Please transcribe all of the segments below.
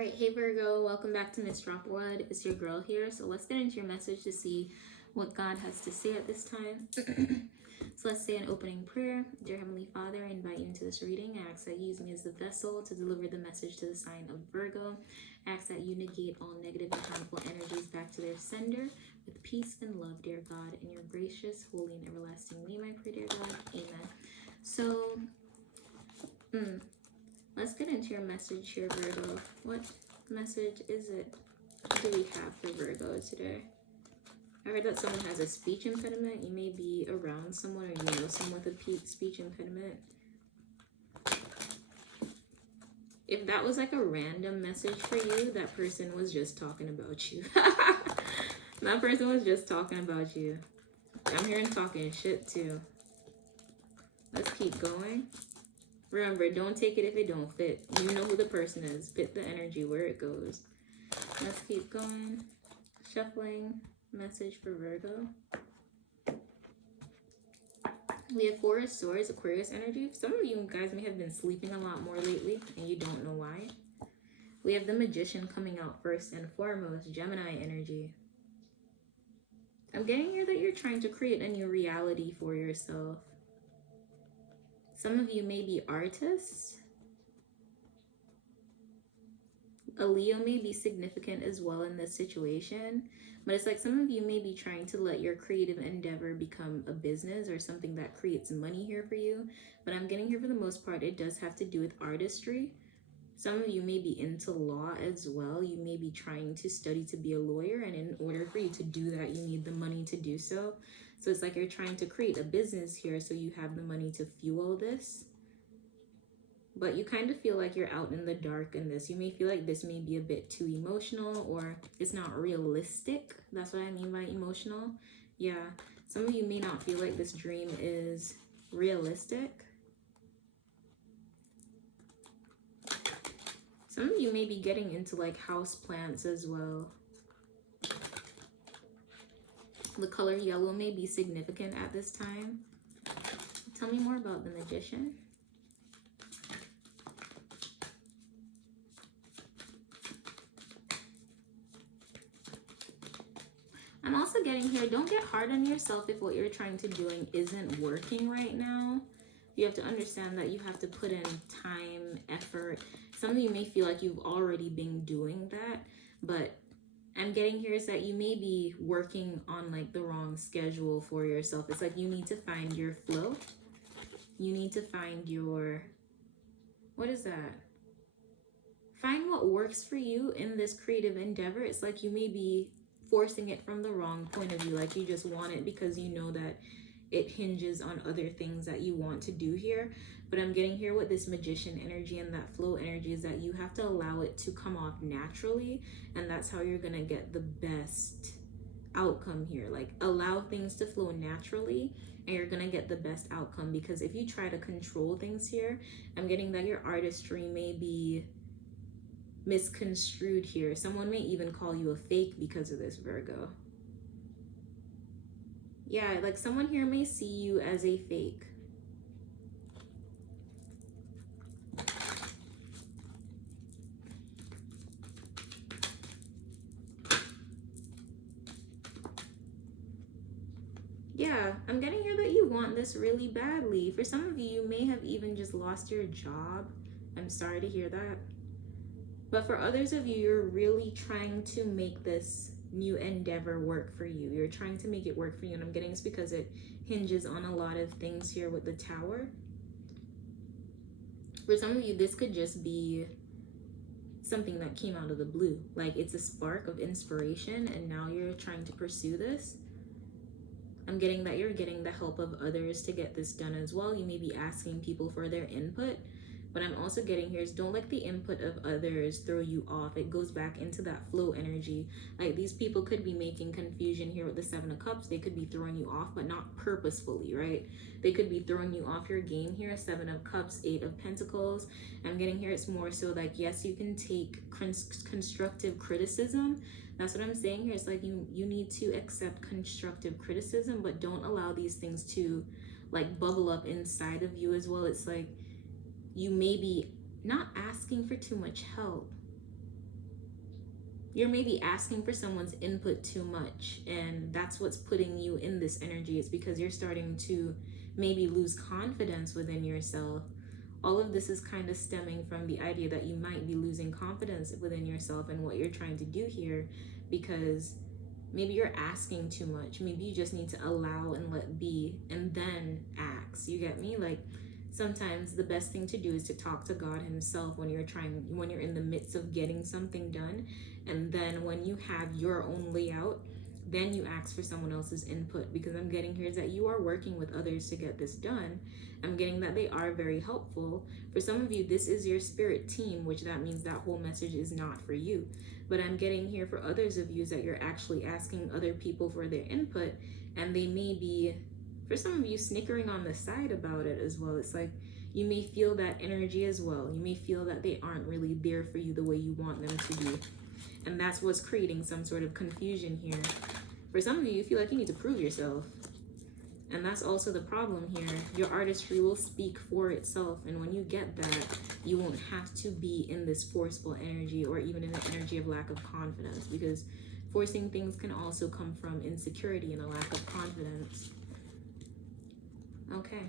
Alright, hey Virgo, welcome back to Miss Dropwood. It's your girl here. So let's get into your message to see what God has to say at this time. So let's say an opening prayer. Dear Heavenly Father, I invite you into this reading. I ask that you use me as the vessel to deliver the message to the sign of Virgo. I ask that you negate all negative and harmful energies back to their sender with peace and love, dear God. In your gracious, holy, and everlasting name I pray, dear God. Amen. So, let's get into your message here, Virgo. What message is it do we have for Virgo today? I heard that someone has a speech impediment. You may be around someone or you know someone with a speech impediment. If that was like a random message for you, that person was just talking about you. That person was just talking about you. I'm hearing talking shit too. Let's keep going. Remember, don't take it if it don't fit. You know who the person is. Fit the energy where it goes. Let's keep going. Shuffling. Message for Virgo. We have Four of Swords, Aquarius energy. Some of you guys may have been sleeping a lot more lately and you don't know why. We have the Magician coming out first and foremost, Gemini energy. I'm getting here that you're trying to create a new reality for yourself. Some of you may be artists. A Leo may be significant as well in this situation. But it's like some of you may be trying to let your creative endeavor become a business or something that creates money here for you. But I'm getting here for the most part, it does have to do with artistry. Some of you may be into law as well. You may be trying to study to be a lawyer. And in order for you to do that, you need the money to do so. So it's like you're trying to create a business here so you have the money to fuel this. But you kind of feel like you're out in the dark in this. You may feel like this may be a bit too emotional or it's not realistic. That's what I mean by emotional. Yeah, some of you may not feel like this dream is realistic. Some of you may be getting into like house plants as well. The color yellow may be significant at this time. Tell me more about the Magician. I'm also getting here, don't get hard on yourself if what you're trying to doing isn't working right now. You have to understand that you have to put in time, effort. Some of you may feel like you've already been doing that, but I'm getting here is that you may be working on like the wrong schedule for yourself. It's like you need to find your flow. You need to find your, what is that? Find what works for you in this creative endeavor. It's like you may be forcing it from the wrong point of view, like you just want it because you know that it hinges on other things that you want to do here. But I'm getting here with this Magician energy and that flow energy is that you have to allow it to come off naturally, and that's how you're gonna get the best outcome here. Like allow things to flow naturally and you're gonna get the best outcome, because if you try to control things here, I'm getting that your artistry may be misconstrued here. Someone may even call you a fake because of this, Virgo. Yeah, like someone here may see you as a fake. Yeah, I'm getting here that you want this really badly. For some of you, you may have even just lost your job. I'm sorry to hear that. But for others of you, you're really trying to make this new endeavor work for you. You're trying to make it work for you. And I'm getting this because it hinges on a lot of things here with the Tower. For some of you, this could just be something that came out of the blue. Like it's a spark of inspiration and now you're trying to pursue this. I'm getting that you're getting the help of others to get this done as well. You may be asking people for their input. But I'm also getting here is don't let the input of others throw you off. It goes back into that flow energy. Like these people could be making confusion here with the Seven of Cups. They could be throwing you off, but not purposefully, right? They could be throwing you off your game here. Seven of Cups, Eight of Pentacles. I'm getting here it's more so like, yes, you can take constructive criticism. That's what I'm saying here. It's like you need to accept constructive criticism, but don't allow these things to like bubble up inside of you as well. It's like, you may be not asking for too much help, you're maybe asking for someone's input too much, and that's what's putting you in this energy. It's because you're starting to maybe lose confidence within yourself. All of this is kind of stemming from the idea that you might be losing confidence within yourself and what you're trying to do here, because maybe you're asking too much. Maybe you just need to allow and let be and then ask. You get me? Like, sometimes the best thing to do is to talk to God himself when you're in the midst of getting something done. And then when you have your own layout, then you ask for someone else's input, because I'm getting here is that you are working with others to get this done. I'm getting that they are very helpful. For some of you, this is your spirit team, which that means that whole message is not for you. But I'm getting here for others of you is that you're actually asking other people for their input, and they may be, for some of you, snickering on the side about it as well. It's like you may feel that energy as well. You may feel that they aren't really there for you the way you want them to be. And that's what's creating some sort of confusion here. For some of you, you feel like you need to prove yourself. And that's also the problem here. Your artistry will speak for itself. And when you get that, you won't have to be in this forceful energy or even in an energy of lack of confidence, because forcing things can also come from insecurity and a lack of confidence. Okay.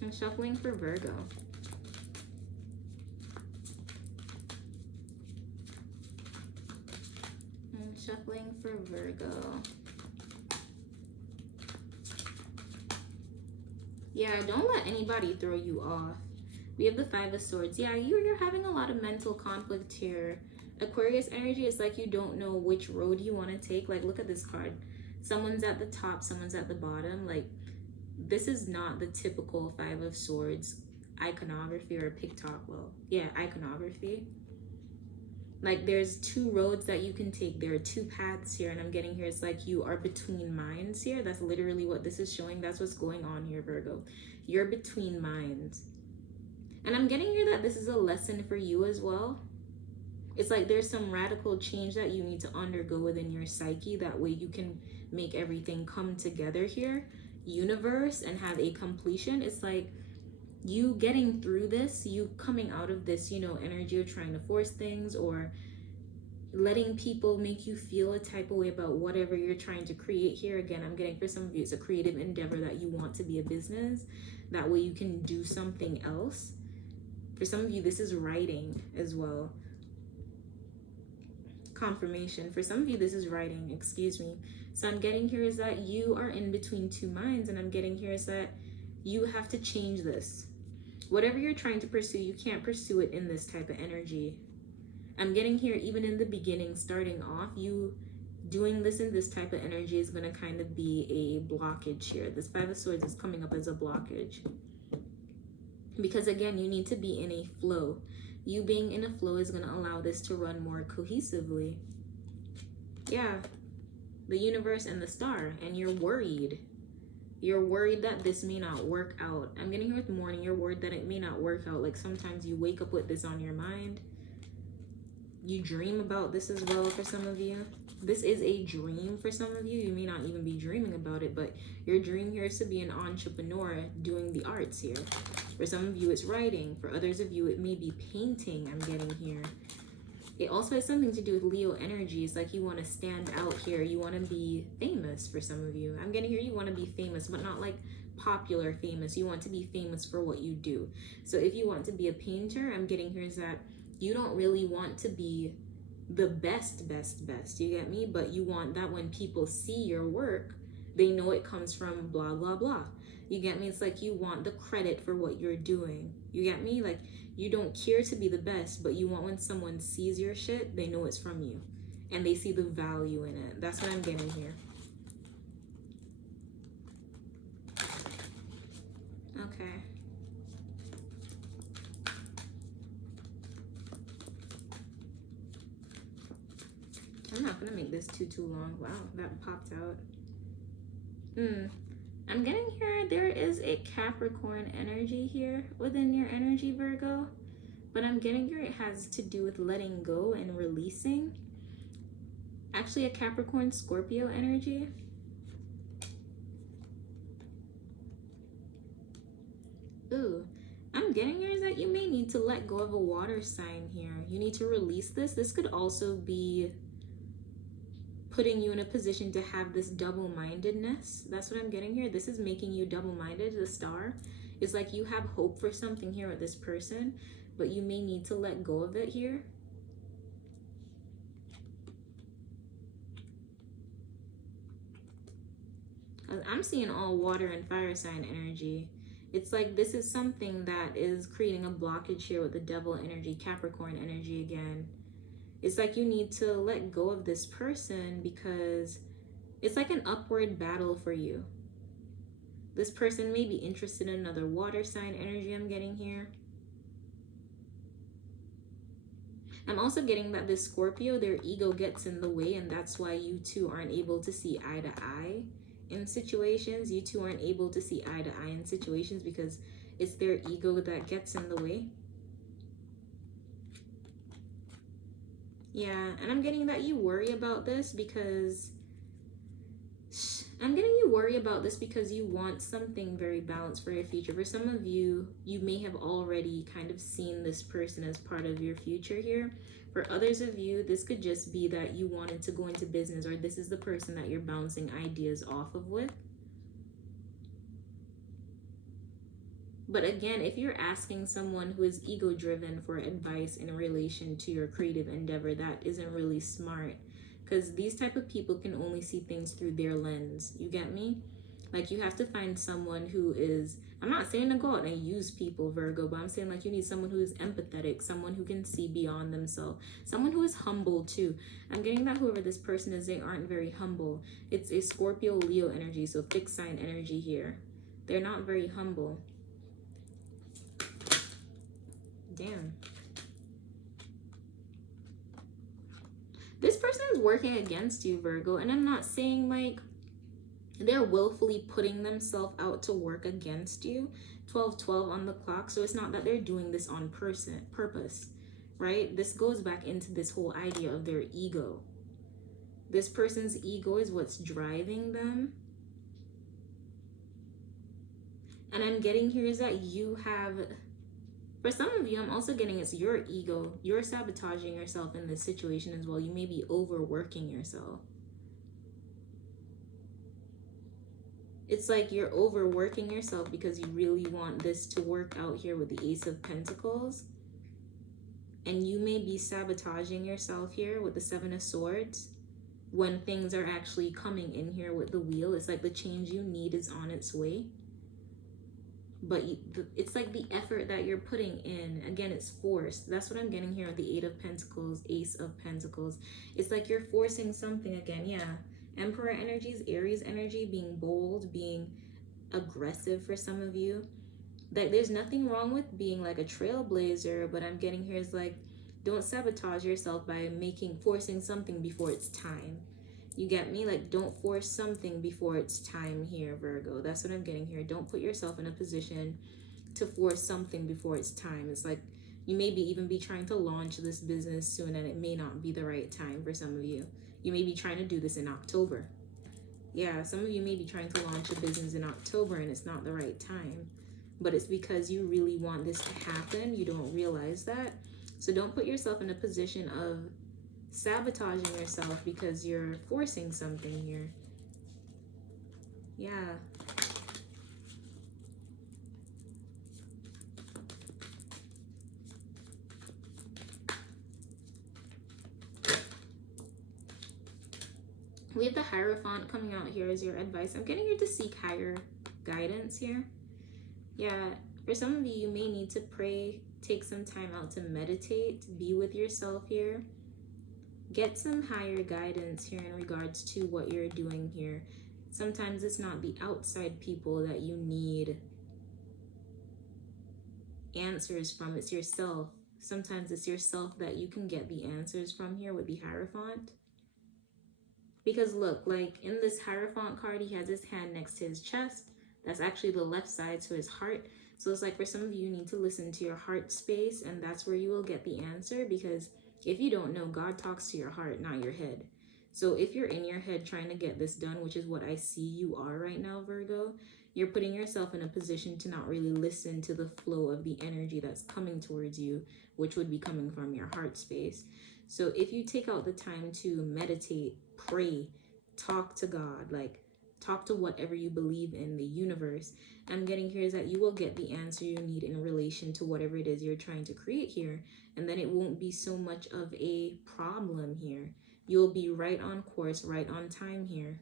I'm shuffling for Virgo. Shuffling for Virgo. Yeah, don't let anybody throw you off. We have the Five of Swords. Yeah, you're having a lot of mental conflict here. Aquarius energy is like you don't know which road you want to take. Like, look at this card. Someone's at the top, someone's at the bottom. Like, this is not the typical Five of Swords iconography or pictogram. Well, yeah, iconography. Like, there's two roads that you can take. There are two paths here, and I'm getting here, it's like you are between minds here. That's literally what this is showing. That's what's going on here, Virgo. You're between minds. And I'm getting here that this is a lesson for you as well. It's like there's some radical change that you need to undergo within your psyche. That way you can make everything come together here, universe, and have a completion. It's like you getting through this, you coming out of this, you know, energy of trying to force things or letting people make you feel a type of way about whatever you're trying to create here. Again, I'm getting for some of you, it's a creative endeavor that you want to be a business. That way you can do something else. For some of you, this is writing as well. Confirmation. For some of you, this is writing, excuse me. So I'm getting here is that you are in between two minds, and I'm getting here is that you have to change this. Whatever you're trying to pursue, you can't pursue it in this type of energy. I'm getting here, even in the beginning, starting off, you doing this in this type of energy is going to kind of be a blockage here. This Five of Swords is coming up as a blockage. Because again, you need to be in a flow. You being in a flow is going to allow this to run more cohesively. Yeah, the universe and the star, and you're worried. You're worried that this may not work out. I'm getting here with morning. You're worried that it may not work out. Like, sometimes you wake up with this on your mind. You dream about this as well for some of you. This is a dream for some of you. You may not even be dreaming about it, but your dream here is to be an entrepreneur doing the arts here. For some of you, it's writing. For others of you, it may be painting. I'm getting here. It also has something to do with Leo energy. It's like you want to stand out here. You want to be famous for some of you. I'm getting here, you want to be famous, but not like popular famous. You want to be famous for what you do. So if you want to be a painter, I'm getting here is that you don't really want to be the best. You get me? But you want that when people see your work, they know it comes from blah, blah, blah. You get me? It's like you want the credit for what you're doing. You get me? Like, you don't care to be the best, but you want when someone sees your shit, they know it's from you. And they see the value in it. That's what I'm getting here. Okay. I'm not going to make this too long. Wow, that popped out. I'm getting here, there is a Capricorn energy here within your energy, Virgo. But I'm getting here, it has to do with letting go and releasing. Actually, a Capricorn Scorpio energy. Ooh, I'm getting here is that that you may need to let go of a water sign here. You need to release this. This could also be putting you in a position to have this double-mindedness. That's what I'm getting here. This is making you double-minded. The star is like you have hope for something here with this person, but you may need to let go of it here. I'm seeing all water and fire sign energy. It's like this is something that is creating a blockage here with the devil energy, Capricorn energy again. It's like you need to let go of this person because it's like an upward battle for you. This person may be interested in another water sign energy I'm getting here. I'm also getting that this Scorpio, their ego gets in the way, and that's why you two aren't able to see eye to eye in situations. You two aren't able to see eye to eye in situations because it's their ego that gets in the way. Yeah, and I'm getting that you worry about this because you want something very balanced for your future. For some of you, you may have already kind of seen this person as part of your future here. For others of you, this could just be that you wanted to go into business, or this is the person that you're bouncing ideas off of with. But again, if you're asking someone who is ego-driven for advice in relation to your creative endeavor, that isn't really smart, because these type of people can only see things through their lens. You get me? Like, you have to find someone who is, I'm not saying to go out and use people, Virgo, but I'm saying like you need someone who is empathetic, someone who can see beyond themselves, someone who is humble too. I'm getting that whoever this person is, they aren't very humble. It's a Scorpio Leo energy, so fixed sign energy here. They're not very humble. Damn. This person is working against you, Virgo, and I'm not saying like they're willfully putting themselves out to work against you. 12:12 on the clock, so it's not that they're doing this on purpose, right? This goes back into this whole idea of their ego. This person's ego is what's driving them. And I'm getting here is that you have, for some of you, I'm also getting it's your ego. You're sabotaging yourself in this situation as well. You may be overworking yourself. It's like you're overworking yourself because you really want this to work out here with the Ace of Pentacles. And you may be sabotaging yourself here with the Seven of Swords when things are actually coming in here with the Wheel. It's like the change you need is on its way. But it's like the effort that you're putting in, again, it's forced. That's what I'm getting here with the Eight of Pentacles, Ace of Pentacles. It's like you're forcing something again, yeah. Emperor energies, Aries energy, being bold, being aggressive for some of you. Like, there's nothing wrong with being like a trailblazer, but I'm getting here is like, don't sabotage yourself by forcing something before it's time. You get me? Like, don't force something before it's time here, Virgo. That's what I'm getting here. Don't put yourself in a position to force something before it's time. It's like you may even be trying to launch this business soon, and it may not be the right time for some of you. You may be trying to do this in October. Yeah, some of you may be trying to launch a business in October, and it's not the right time. But it's because you really want this to happen. You don't realize that. So don't put yourself in a position of sabotaging yourself because you're forcing something here. Yeah. We have the Hierophant coming out here as your advice. I'm getting you to seek higher guidance here. Yeah, for some of you, you may need to pray, take some time out to meditate, be with yourself here. Get some higher guidance here in regards to what you're doing here. Sometimes it's not the outside people that you need answers from, it's yourself. Sometimes it's yourself that you can get the answers from here with the Hierophant. Because look, like in this Hierophant card, he has his hand next to his chest. That's actually the left side, so his heart. So it's like for some of you, you need to listen to your heart space, and that's where you will get the answer. Because if you don't know, God talks to your heart, not your head. So if you're in your head trying to get this done, which is what I see you are right now, Virgo, you're putting yourself in a position to not really listen to the flow of the energy that's coming towards you, which would be coming from your heart space. So if you take out the time to meditate, pray, talk to God, like talk to whatever you believe in, the universe, I'm getting here is that you will get the answer you need in relation to whatever it is you're trying to create here. And then it won't be so much of a problem here. You'll be right on course, right on time here.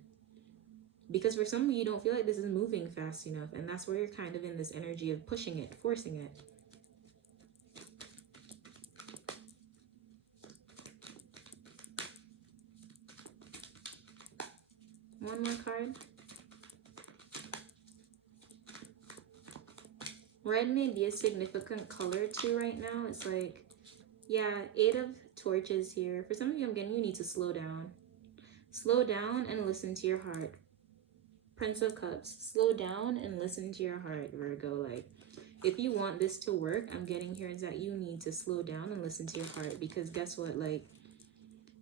Because for some of you don't feel like this is moving fast enough, and that's where you're kind of in this energy of pushing it, forcing it. One more card. Red may be a significant color too right now. It's like, yeah, 8 of torches here. For some of you, I'm getting you need to slow down. Slow down and listen to your heart. Prince of Cups, slow down and listen to your heart, Virgo. Like, if you want this to work, I'm getting here is that you need to slow down and listen to your heart, because guess what? Like,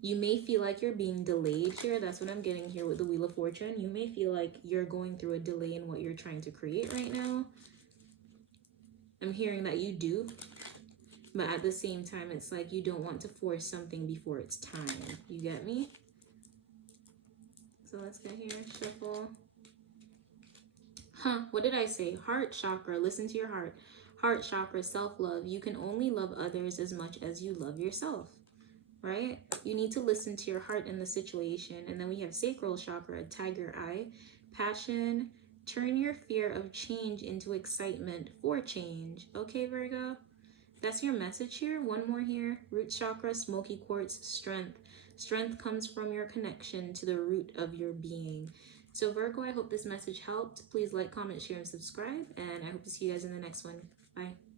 you may feel like you're being delayed here. That's what I'm getting here with the Wheel of Fortune. You may feel like you're going through a delay in what you're trying to create right now. I'm hearing that you do, but at the same time, it's like you don't want to force something before it's time. You get me? So let's get here, shuffle. What did I say? Heart chakra, listen to your heart. Heart chakra, self-love. You can only love others as much as you love yourself, right? You need to listen to your heart in the situation. And then we have sacral chakra, tiger eye, passion. Turn your fear of change into excitement for change. Okay, Virgo? That's your message here. One more here. Root chakra, smoky quartz, strength. Strength comes from your connection to the root of your being. So Virgo, I hope this message helped. Please like, comment, share, and subscribe. And I hope to see you guys in the next one. Bye.